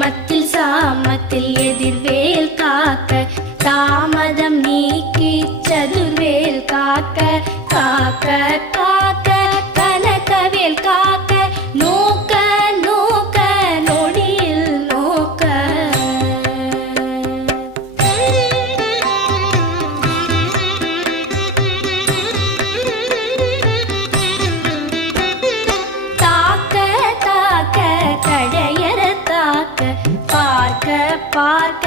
ஏமத்தில் சாமத்தில் எதிர்வேல் காக்க தாமதம் நீக்கி சதுர்வேல் காக்க காக்க காக்க கனகவேல் காக்க நோக்க நோக்க நொடியில் நோக்க தாக்க தாக்க கடையற தாக்க பார்க்க பார்க்க